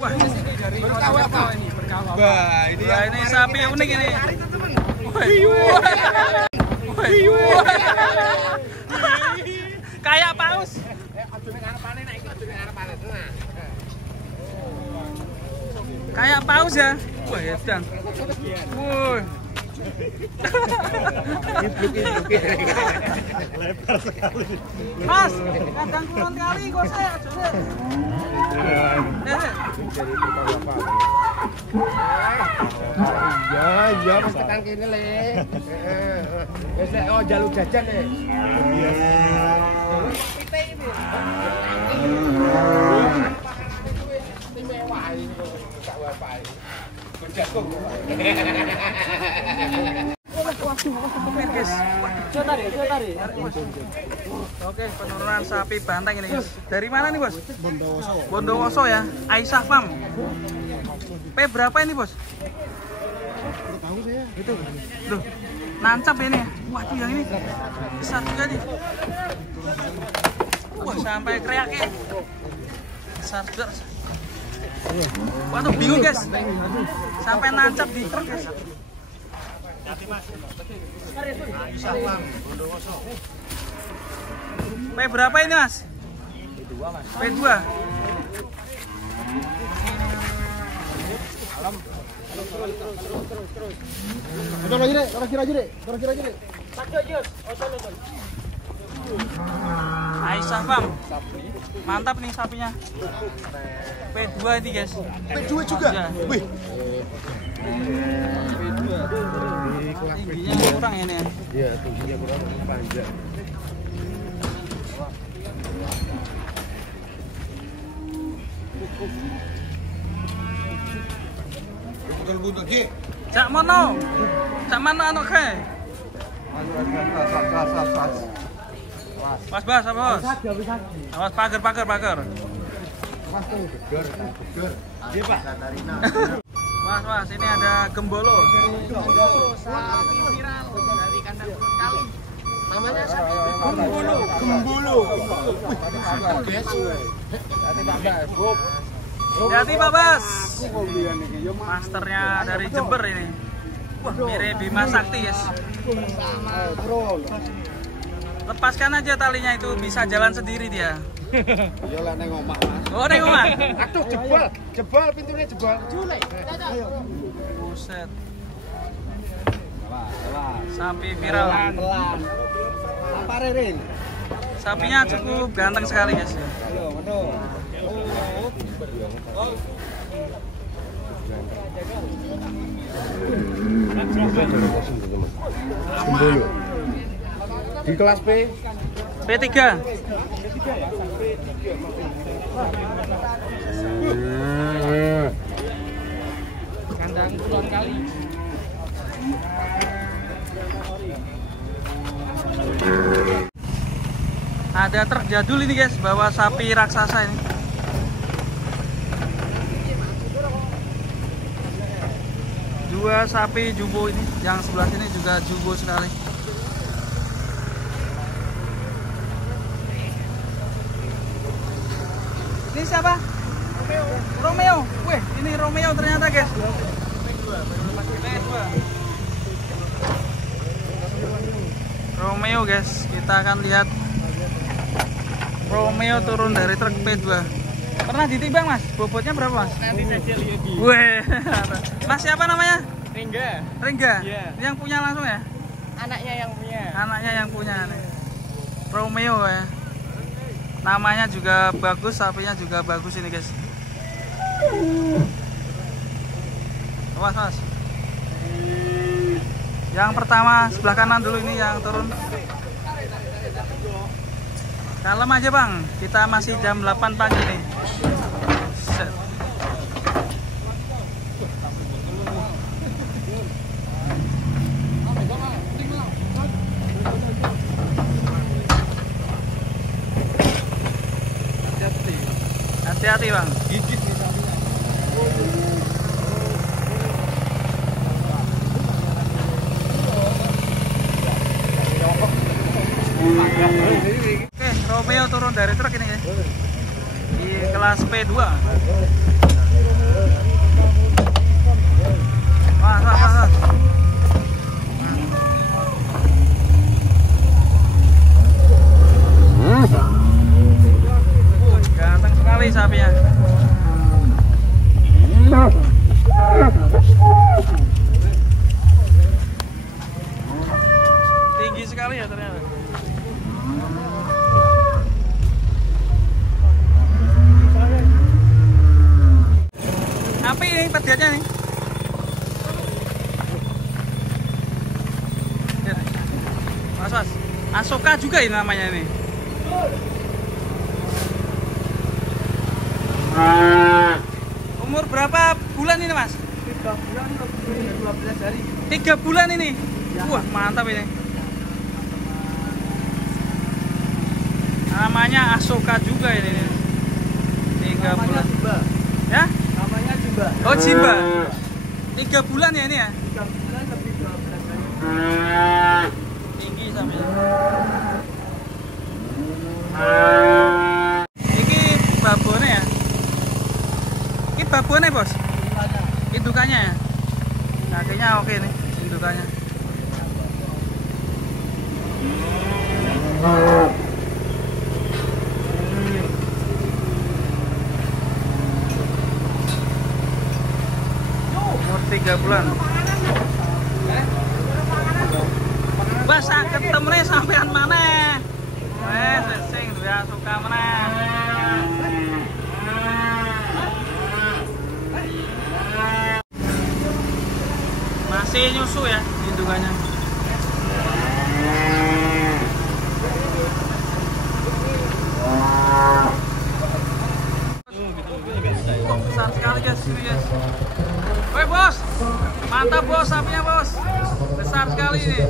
Wah, ini sapi unik ini. Kayak paus. Kayak paus ya. Wah, edan. Wah. Lebar sekali. Mas, kadang kurang kali kok saya. Iya, Mas tekan kene le. Wis nek oh jaluk jajan le. Kita ini. Mewah ini kok gak wae. Berjagung. Oke, penurunan sapi banteng ini guys. Dari mana nih bos? Bondowoso. Bondowoso ya, Aisyah Farm. P berapa ini bos? Tahu saya. Itu, loh, nancap ini. Waduh yang ini besar juga nih. Wah sampai kreaknya. Besar besar. Waduh bingung guys. Sampai nancap di truk guys. P berapa ini mas? P2 mas. P2. Terus lagi deh, terus kira aja deh. Aisyah Farm. Mantap nih sapinya. P2 ini guys. P2 juga. Ya. Wih. Tingginya kurang ini ya. Iya, tingginya kurang panjang. Betul-betul Ki. Cak mana anak kae? Mas bas apa bos? Awas pagar. Iya Pak. Mas ini ada gembolo. Sapi viral dari kandang turun kali. Namanya sapi Gembolo. Hati Pak Bas. Masternya dari Jember ini. Wah, mirip Bima Sakti guys. Lepaskan aja talinya itu bisa jalan sendiri dia. Ya lah neng omah Mas. Oh, neng omah. Aduh jebol pintunya jebol. Julek. Buset. Sapi viral. Pelan. Apa Rin? Sapinya cukup ganteng sekali guys. Gembolo. Di kelas P. P3. Kandang puluhan kali. Ada truk jadul ini guys, bawa sapi raksasa ini. Dua sapi jumbo ini, yang sebelah sini juga jumbo sekali. Ini siapa? Romeo. Wih, ini Romeo ternyata guys. Romeo guys, kita akan lihat Romeo turun dari truk P2. Pernah ditimbang mas? Bobotnya berapa mas? Nanti saya lihat di. Wih, mas siapa namanya? Ringga. Iya. Yang punya langsung ya? Anaknya yang punya. Nih. Romeo ya. Namanya juga bagus, sapinya juga bagus ini guys. Awas mas. Yang pertama sebelah kanan dulu ini yang turun. Kalem aja bang, kita masih jam 8 pagi nih. Set. Hati-hati bang. Gigit nih sapinya. Oke, Romeo turun dari truk ini guys. Di kelas P2. ini pediatnya nih. Mas, Asoka juga ini namanya ini. Umur berapa bulan ini Mas? 3 bulan ke 12 hari. 3 bulan ini. Wah mantap ini. Namanya Asoka juga ini. 3 bulan. Jimba. Ya? Namanya Jimba. Oh Jimba. 3 bulan ya ini ya? 3 bulan lebih 12 hari. Tinggi sampai. Ini babone ya? Ini babone bos? Indukannya ya? Nah kayaknya oke nih indukannya. Umur 3 bulan. Bas ketemunya sampean mana? Sing duwe suka mana? Masih nyusu ya indukannya. Besar sekali guys, ini guys. Woi bos, mantap bos sapinya bos, besar sekali ini.